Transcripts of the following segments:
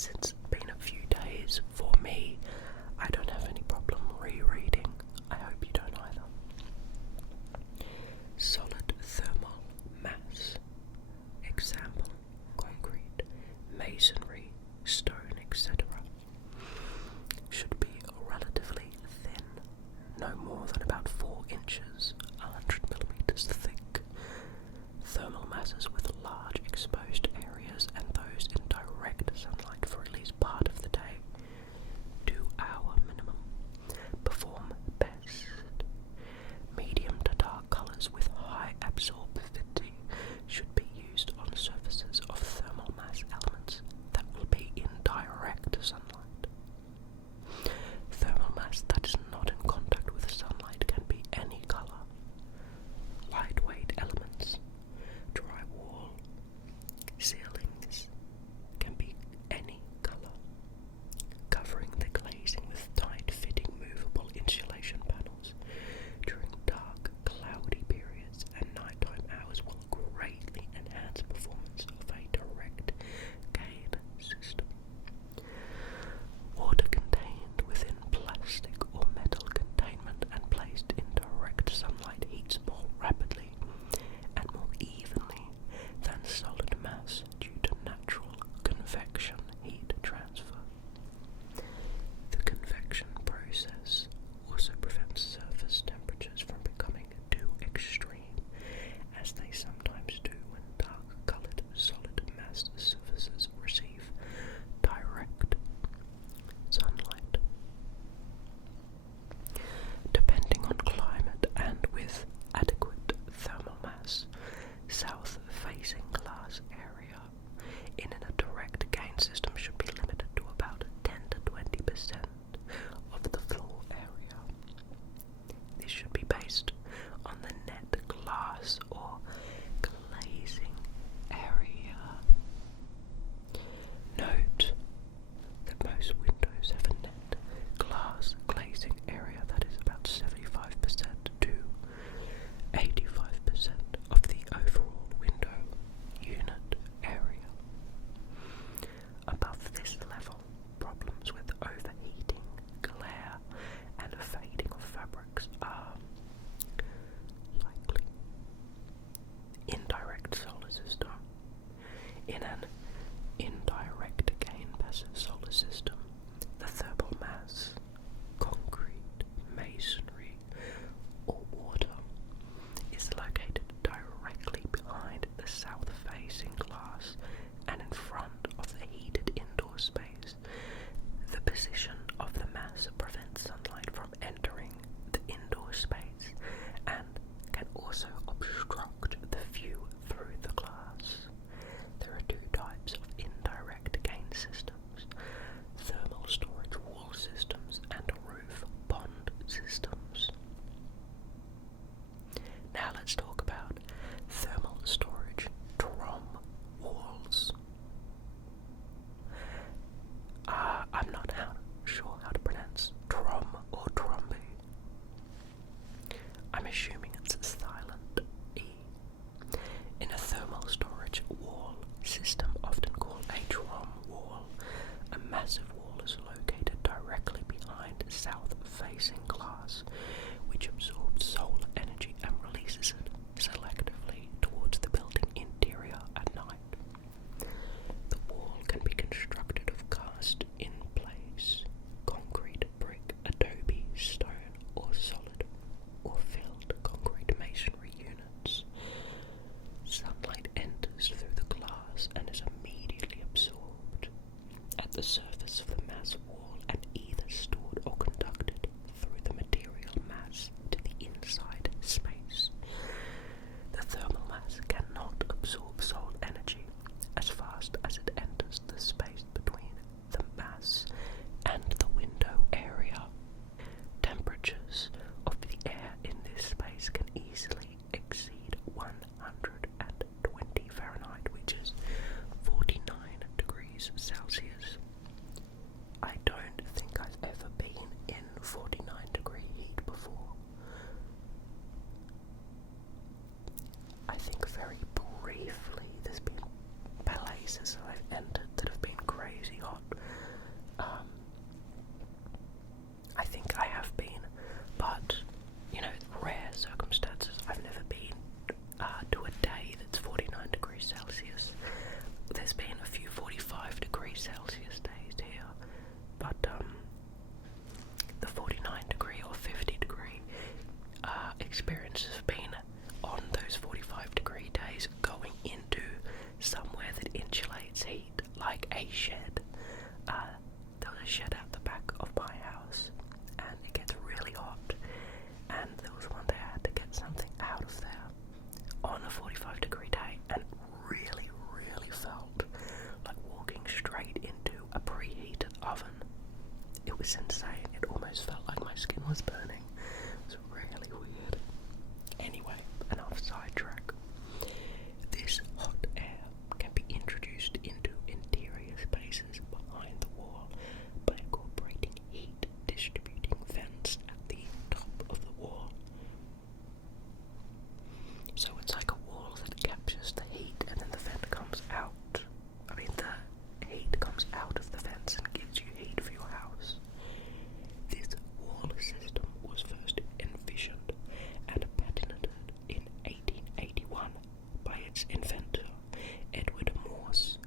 Since it's been a few days for me, I don't have any problem rereading. I hope you don't either. Solid thermal mass. Example: concrete, masonry, stone, etc. Should be relatively thin, no more than about 4 inches, 100 millimeters thick. Thermal masses with large exposed areas and those in direct sunlight for at least part of the day, 2 hour minimum, perform best. Medium to dark colours with high absorptivity should be used on surfaces of thermal mass elements that will be in direct sunlight. Thermal mass that is not in contact with sunlight can be any colour. Lightweight elements, drywall, ceilings can be any colour. Covering the glazing with tight-fitting movable insulation panels during dark, cloudy periods and nighttime hours will greatly enhance performance of a direct gain system. Water contained within plastic or metal containment and placed in direct sunlight heats more rapidly and more evenly than solid mass due to natural convection heat transfer. The convection process also prevents surface temperatures from becoming too extreme, as they sometimes do when dark-coloured solid mass surfaces receive direct sunlight. Depending on climate and with adequate thermal mass, south-facing glass area in a direct gain system should be limited to about 10 to 20% of the floor area. This should be based on the net glass or glazing area. Note that most windows have a net glass glazing area that is about 75% to 85% of the overall window unit area. Above this level, problems with overheating, glare, and fading of fabrics are likely. Indirect solar system. In an indirect gain passive solar system, the thermal mass, concrete, masonry, or water, is located directly behind the south-facing glass and in front of the heated indoor space. The position of the mass prevents sunlight from entering the indoor space and can also obstruct the view through the glass. There are 2 types of indirect gain systems: thermal storage wall systems and roof pond systems. Now let's talk about thermal storage trom walls. I'm not sure how to pronounce trom or tromby. I'm assuming it's a silent E. In a thermal storage wall system, often called a trom wall, a massive wall is located directly behind south-facing glass, which absorbs solar energy and releases it selectively towards the building interior at night. The wall can be constructed of cast-in-place concrete, brick, adobe, stone, or solid or filled concrete masonry units. Sunlight enters through the glass and is immediately absorbed at the surface of the mass wall and either stored or conducted through the material mass to the inside space. The thermal mass cannot absorb solar energy as fast as it enters the space between the mass and the window area. Temperatures of the air in this space can easily exceed 120 Fahrenheit, which is 49 degrees Celsius. I don't think I've ever been in 49-degree heat before. I think very briefly there's been places that I've entered that have been crazy hot, I think I have been, but rare circumstances. I've never been to a day that's 49 degrees Celsius. There's been a few 45 degrees Celsius days here, but the 49 degree or 50 degree experiences have been on those 45 degree days going into somewhere that insulates heat, like a shed. There was a shed out the back of my house, and it gets really hot, and there was one day I had to get something out of there on a 45 degree day, and really felt like walking straight into a preheated oven. It was insane. It almost felt like my skin was burning. It was really weird. Anyway, enough sidetrack. This hot air can be introduced into interior spaces behind the wall by incorporating heat distributing vents at the top of the wall. So it's like a wall that captures the heat, and then the vent comes out. The heat comes out of the vents and gives you heat for your house. This wall system was first envisioned and patented in 1881 by its inventor, Edward Morse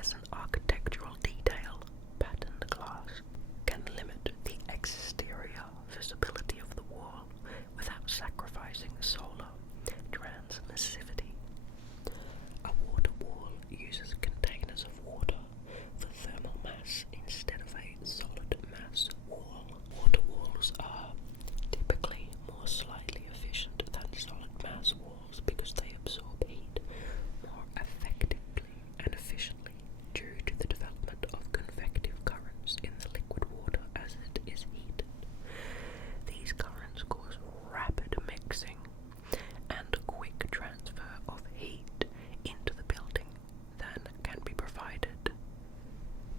as an architectural detail, patterned glass can limit the exterior visibility of the wall without sacrificing solar transmissivity. A water wall uses containers of water for thermal mass instead of a solid mass wall. Water walls are typically more slightly efficient than solid mass walls because they absorb heat more effectively and efficiently due to the development of convective currents in the liquid water as it is heated. These currents cause rapid mixing and quick transfer of heat into the building than can be provided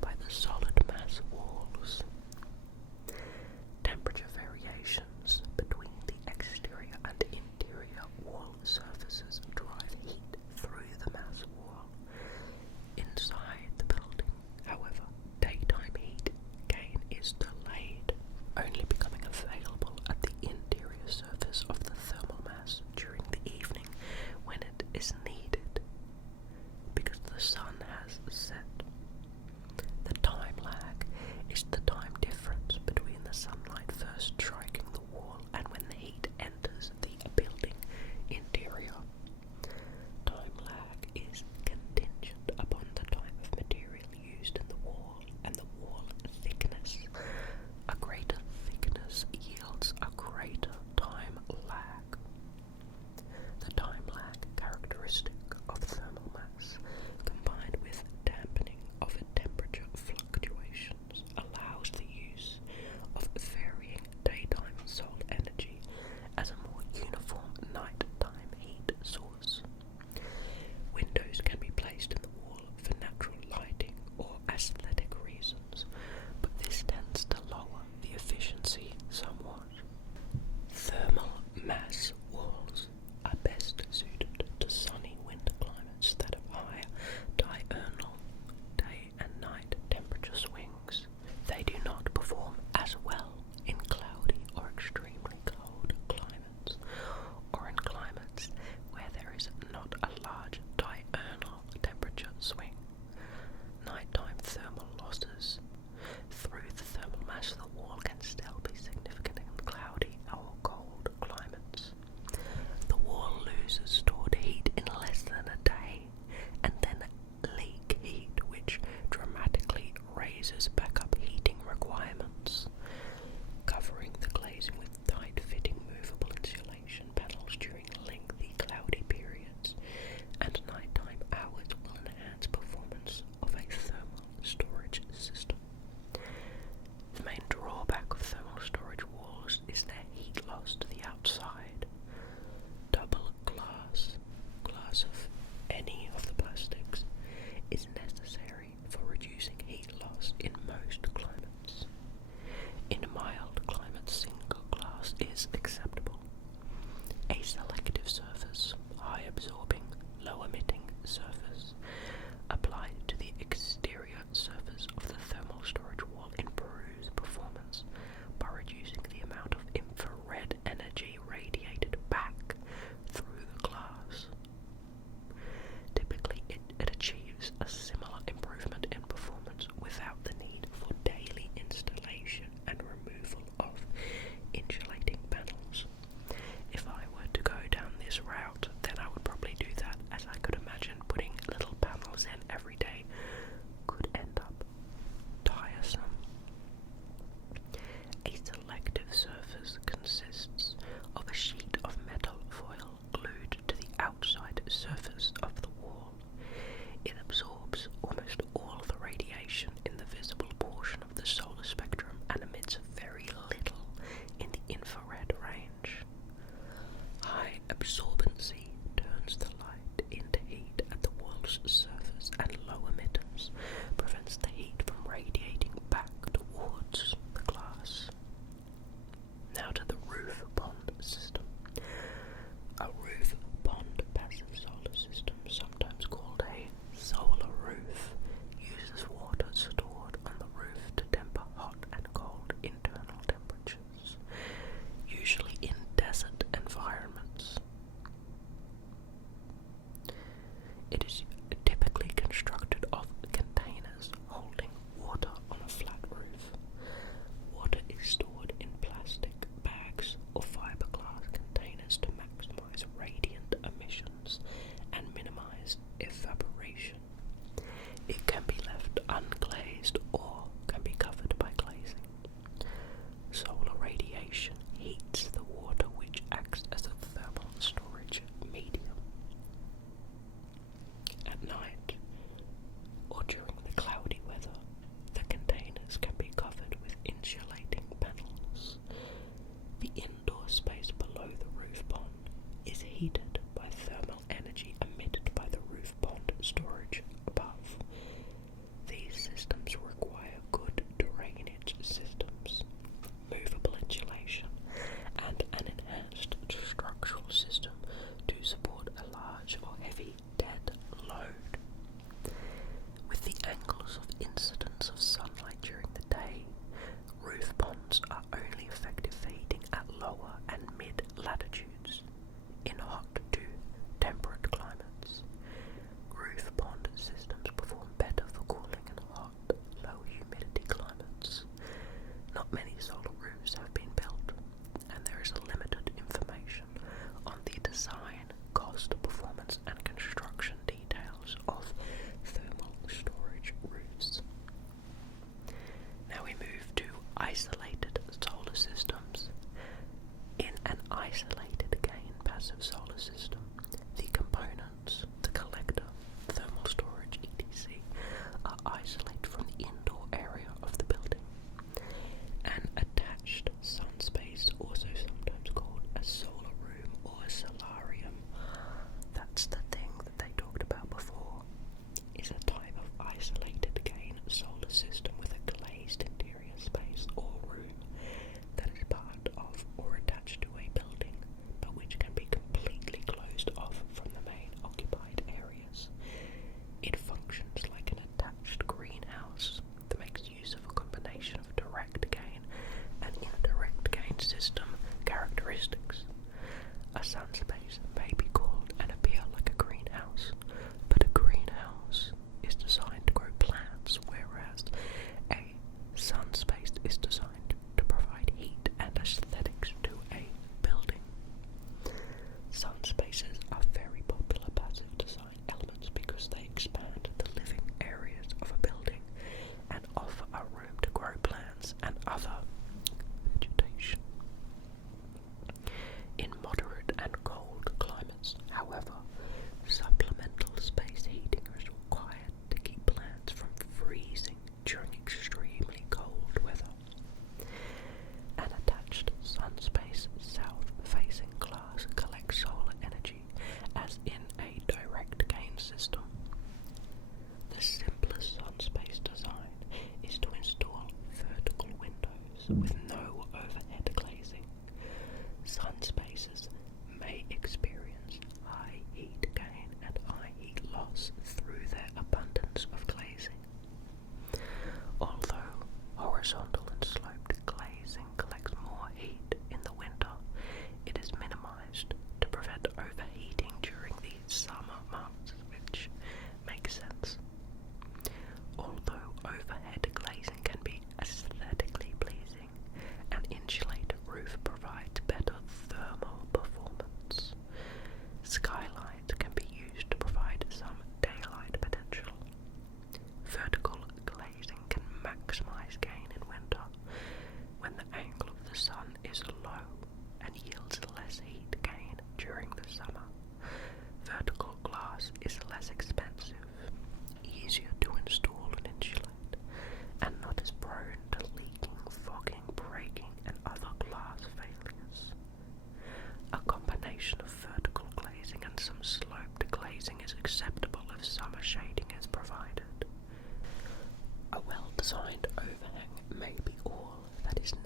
by the solid mass walls. Temperature variations between the exterior and interior wall surfaces drive heat through the mass wall. Inside the building, however, daytime heat gain is delayed, only becoming available at the interior surface of the thermal mass during the evening when it is needed, because the sun has set. The time lag is the time difference between the sunlight first striking the wall and when the heat enters the building interior. Time lag is contingent upon the type of material used in the wall and the wall thickness. A greater thickness yields a greater time lag. The time lag characteristic of thermal mass, combined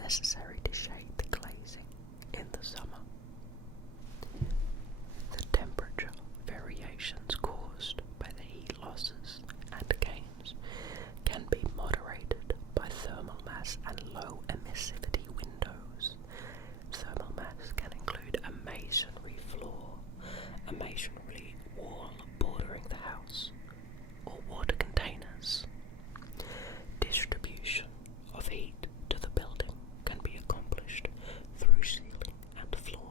necessary to shade the glazing in the summer. The temperature variations caused by the heat losses and gains can be moderated by thermal mass and low emissivity windows. Thermal mass can include a masonry floor, a masonry wall bordering the house, or water containers. Distribution of heat to the building can be accomplished through ceiling and floor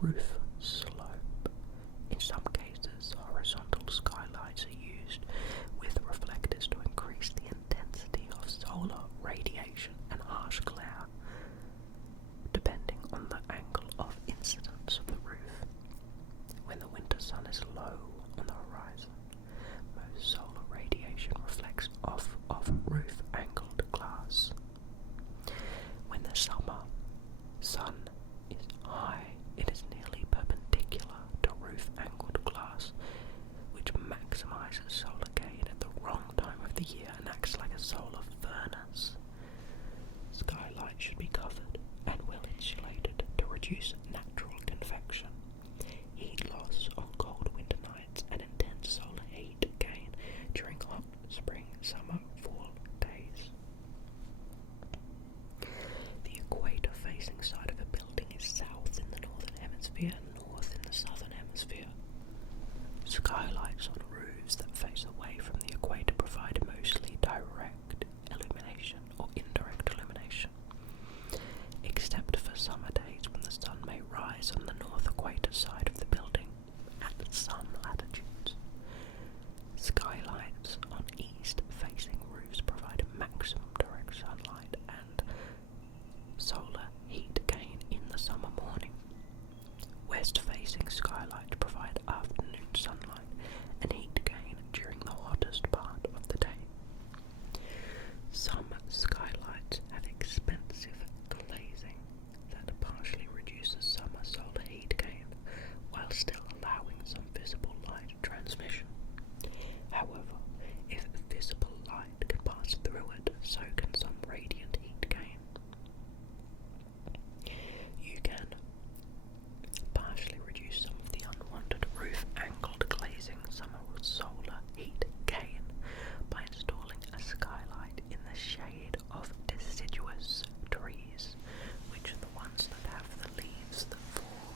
roof slope. In some cases, horizontal skylights are used with reflectors to increase the intensity of solar radiation and harsh glare, depending on the angle of incidence of the roof. When the winter sun is low on the horizon, most solar radiation reflects off of roof-angled glass. When the summer sun is high, it is nearly perpendicular to roof-angled glass, which maximizes solar gain at the wrong time of the year and acts like a solar furnace. Skylights should be covered and well insulated to reduce natural convection, heat loss on cold winter nights, and intense solar heat gain during hot spring, summer, fall days. The equator-facing side of a building is south in the northern hemisphere and north in the southern hemisphere. Skylights on roofs that face away from the equator provide mostly direct illumination or indirect illumination, except for summer days when the sun may rise on the north equator side of the building at some latitudes. Skylights on east-facing roofs provide maximum direct sunlight and solar heat gain in the summer morning. West-facing skylights provide afternoon sunlight and heat gain during the hottest part of the day. Some skylights have expensive glazing that partially reduces summer solar heat gain while still allowing some visible light transmission. However, if visible light can pass through it, so can some radiant heat gain. You can partially reduce some of the unwanted roof-angled glazing summer solar heat gain by installing a skylight in the shade of deciduous trees, which are the ones that have the leaves that fall,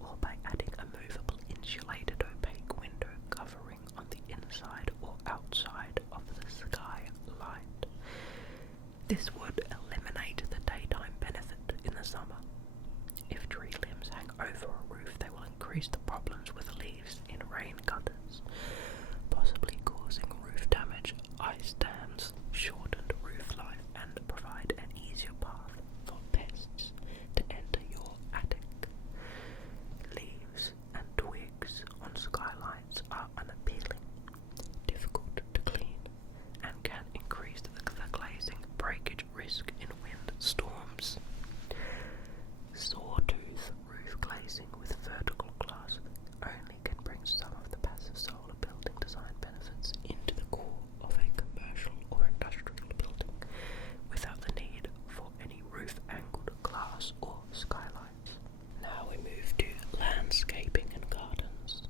or by adding a movable insulated opaque window covering on the inside or outside of the skylight. This would eliminate the daytime benefit in the summer. If tree limbs hang over a roof, they will increase the problems with leaves in rain gutters, possibly causing roof damage, ice dams, shortened roof life, and provide an easier path for pests to enter your attic. Leaves and twigs on skylights are unappealing, difficult to clean, and can increase the glazing breakage risk in wind storms. Sawtooth roof glazing with vertical glass only can bring some of the passive solar building design benefits into the core of a commercial or industrial building without the need for any roof-angled glass or skylights. Now we move to landscaping and gardens.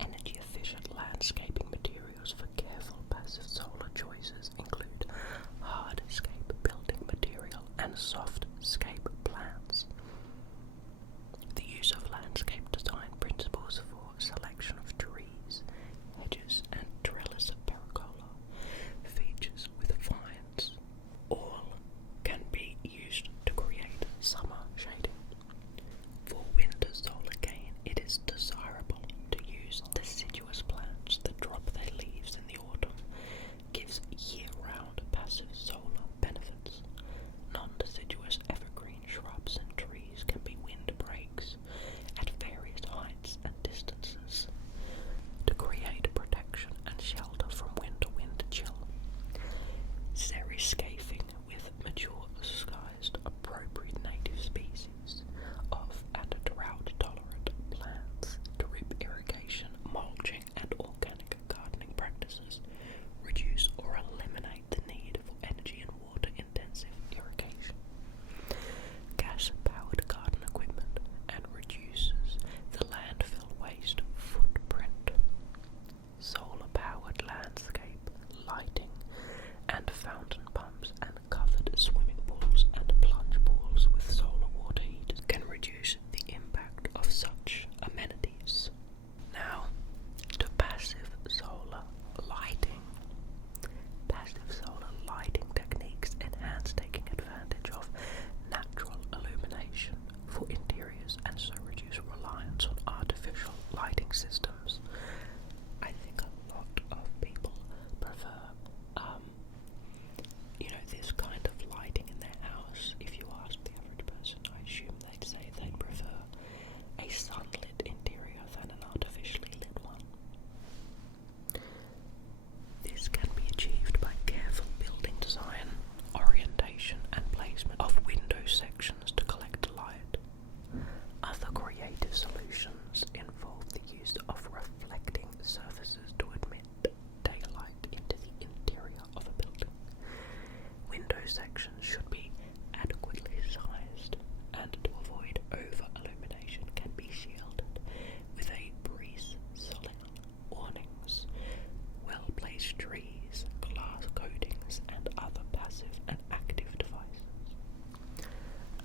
Energy-efficient landscaping materials for careful passive solar choices include hardscape building material and softscape plants. The use of landscape design principles for selection of trees, hedges, and trellis of pericola, features with vines, all can be used to create summer shading. For winter solar gain, it is desirable to use deciduous plants that drop their leaves in the autumn, gives year-round passive solar benefits. Non-deciduous sections to collect light. Other creative solutions involve the use of reflecting surfaces to admit daylight into the interior of a building. Window sections should be adequately sized, and to avoid over-illumination can be shielded with a breeze-sulling awnings, well-placed trees, glass coatings, and other passive and active devices.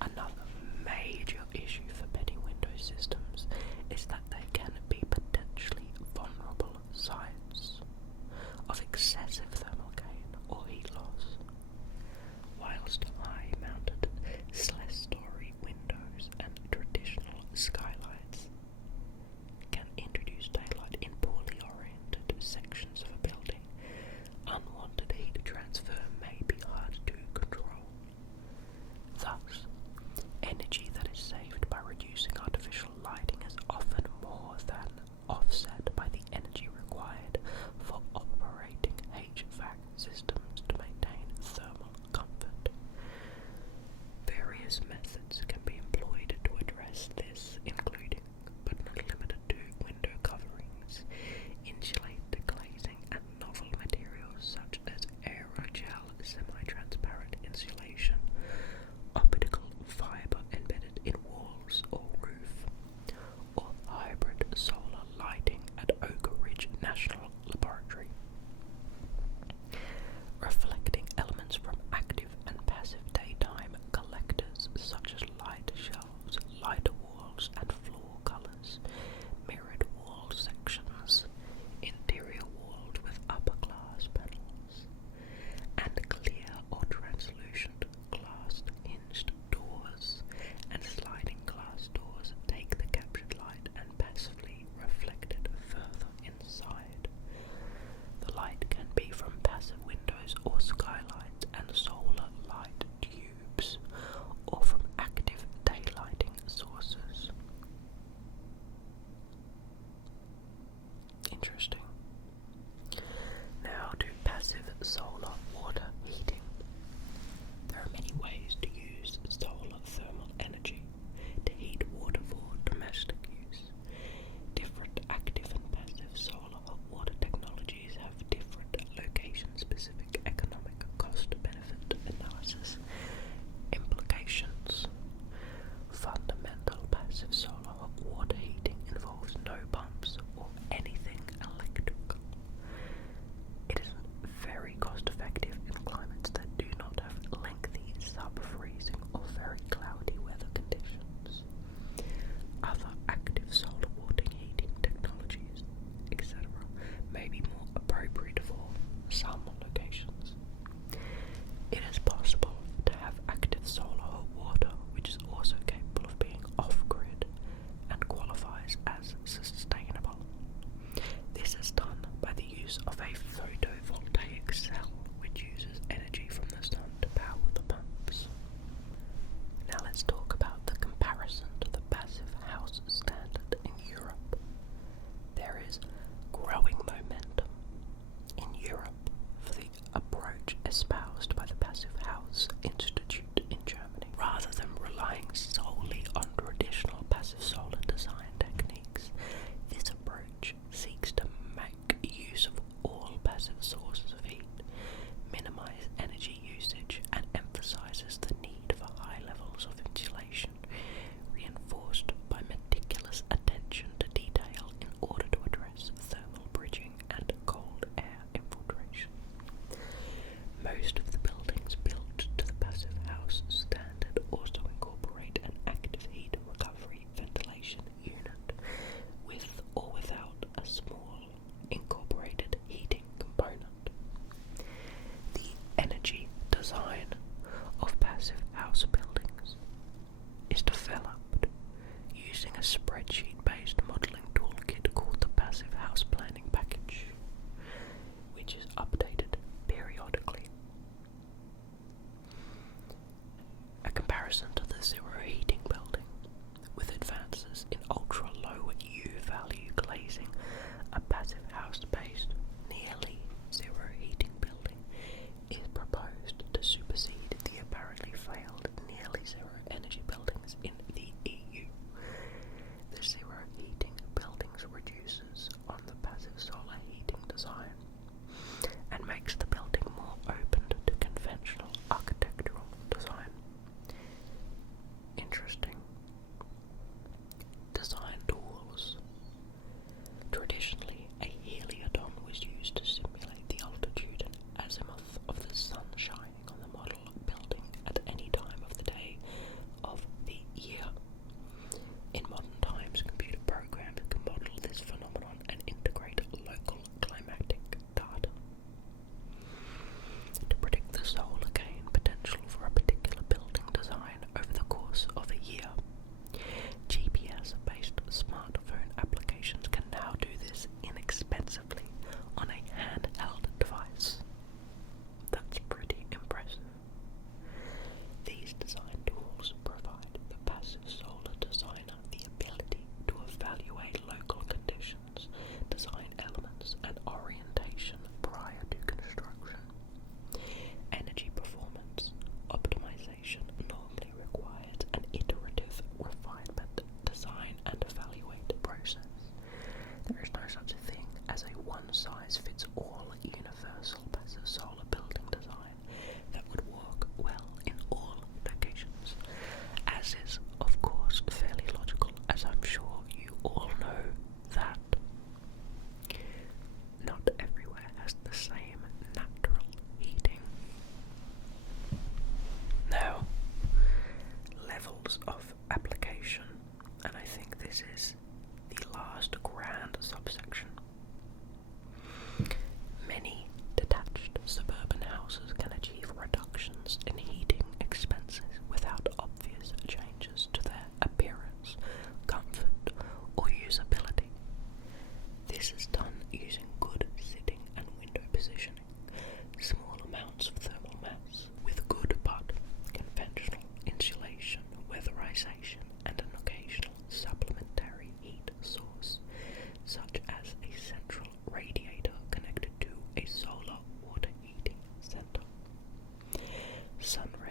Another major issue for many window systems is that they can be potentially vulnerable sites of excessive thermal gain or heat loss. Whilst high-mounted slash-story windows and traditional skylights can introduce daylight in poorly oriented sections of a building, unwanted heat transfer may be hard to control. Thus, energy that is saved by reducing artificial lighting is often more than offset by the energy required for operating HVAC systems to maintain thermal comfort. Various methods can be employed to address this, including, but not limited to, window coverings, insulated glazing, and novel materials such as aerogel semi-transparent insulation, optical fiber embedded in walls or roof, or hybrid solar lighting at Oak Ridge National Laboratory. Reflecting elements from active and passive daytime collectors such as light shelves, lighter walls and floor colors, mirrored wall sections, interior walled with upper glass panels, and clear or translucent glassed hinged doors and sliding glass doors take the captured light and passively reflect it further inside. The light can be from passive windows or skylights and solar light tubes, or from active daylighting sources. Interesting. Now to passive solar water heating. There are many ways to use solar thermal energy to heat water for domestic use. Different active and passive solar hot water technologies have different location-specific economic cost-benefit analysis implications. Fundamental passive solar hot water heating involves no pumps or anything electrical. It is very cost-effective in climates that do not have lengthy sub-freezing or very cloudy weather conditions. Other active solar water heating technologies, etc., may be more appropriate for some locations. It is possible to have active solar hot water which is also capable of being off-grid and qualifies as sustainable. This is done by the use of a photovoltaic cell which uses energy from the sun to power the pumps. Now let's talk about the comparison to the passive house standard in Europe. There is growing momentum in Europe for the approach espoused by the Passive House Institute in Germany. Rather than relying solely on traditional passive solar design techniques, this approach seeks to make use of all passive sources of heat, minimize energy usage, and emphasizes the need for high levels of insulation, reinforced by meticulous attention to detail in order to address thermal bridging and cold air infiltration. Most of the buildings built to the passive house standard also incorporate an active heat recovery ventilation unit, with or without a small incorporated heating component. The energy design of passive house buildings is developed using a spreadsheet-based modelling toolkit called the Passive House Planning Package, which is updated periodically. A comparison to the zero heating building, with advances in ultra-low U-value glazing, a passive house-based nearly zero heating building is proposed to supersede the apparently failed nearly zero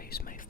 days may